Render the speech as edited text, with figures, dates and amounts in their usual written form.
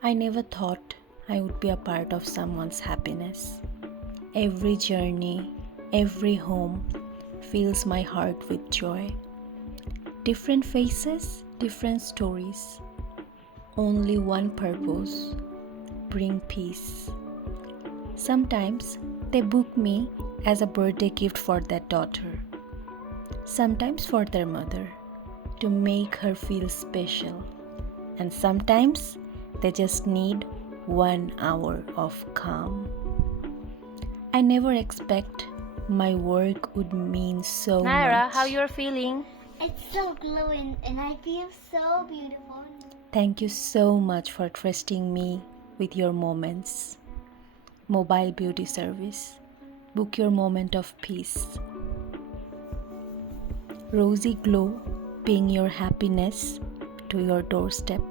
I never thought I would be a part of someone's happiness. Every journey, every home fills my heart with joy. Different faces, different stories. Only one purpose: bring peace. Sometimes they book me as a birthday gift for their daughter, sometimes for their mother, to make her feel special. And sometimes they just need 1 hour of calm. I never expect my work would mean so Naira, how much. you're feeling? It's so glowing and I feel so beautiful. Thank you so much for trusting me with your moments. Mobile Beauty Service. Book your moment of peace. Rosy Glow, bring your happiness to your doorstep.